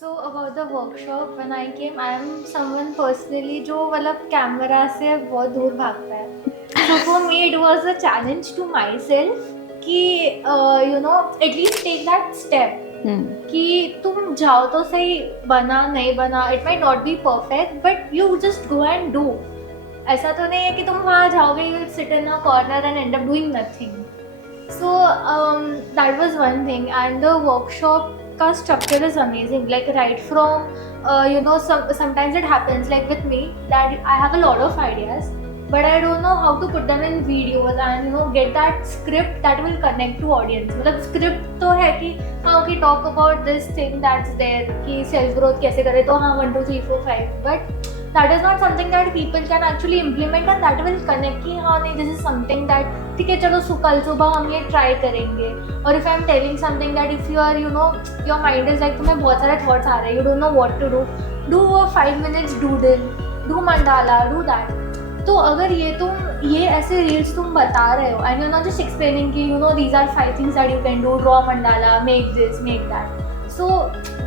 So about the workshop, when I came, I am someone personally जो मतलब camera से बहुत दूर भागता है. So for me it was a challenge to myself कि you know at least take that step. कि तुम जाओ तो सही, बना नहीं बना, it might not be perfect, but you just go and do. ऐसा तो नहीं है कि तुम वहाँ जाओगे, you will sit in a corner and end up doing nothing. So that was one thing, and the workshop का structure is amazing. Like right from you know, sometimes it happens like with me that I have a lot of ideas, but I don't know how to put them in videos and you know get that script that will connect to audience. मतलब script तो है कि हाँ okay, talk about this thing that's there कि self growth कैसे करें, तो हाँ 1 2 3 4 5, but that is not something that people can actually implement and that will connect कि हाँ नहीं, this is something that ठीक है चलो कल सुबह हम ये ट्राई करेंगे. और if I am telling something that if you are you know your mind is like तुम्हें बहुत सारे thoughts आ रहे हैं, you don't know what to do a 5 minutes doodle, do mandala, do that. तो अगर ये ऐसे रील्स तुम बता रहे हो and you're not just explaining कि you know these are 5 things that you can do, draw mandala, make this, make that. So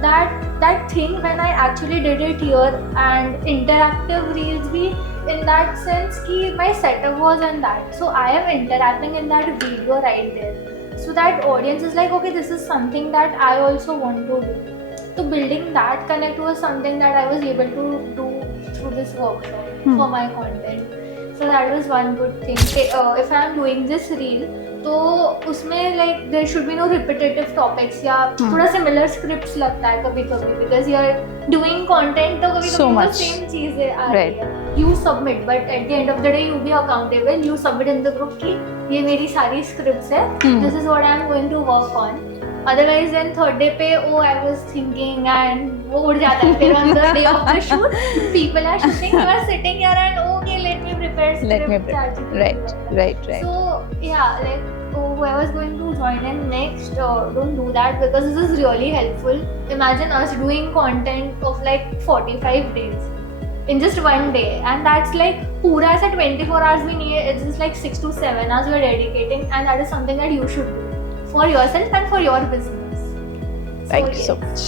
that thing when I actually did it here and interactive reels भी in that sense कि my setup was in that, so I am interacting in that video right there, so that audience is like okay, this is something that I also want to do. So building that connect was something that I was able to do through this workshop for my content. So that was one good thing. If I am doing this reel, तो उसमें like there should be no repetitive topics या थोड़ा similar scripts लगता है कभी कभी, because you are doing content तो कभी So कभी much. तो same चीजें आ रही है. You submit, but at the end of the day you be accountable. You submit in the group कि ये मेरी सारी scripts है, this is what I am going to work on. Otherwise then third day पे oh I was thinking and वो उड़ जाता है. फिर on the day of the shoot people are shooting, you are sitting here and okay let me prepare script. Right. So yeah, like whoever's going to join in next, don't do that because this is really helpful. Imagine us doing content of like 45 days in just one day, and that's like पूरा ऐसा 24 hours भी नहीं है, it's just like 6 to 7 hours you are dedicating, and that is something that you should do for yourself and for your business. Thank you so much.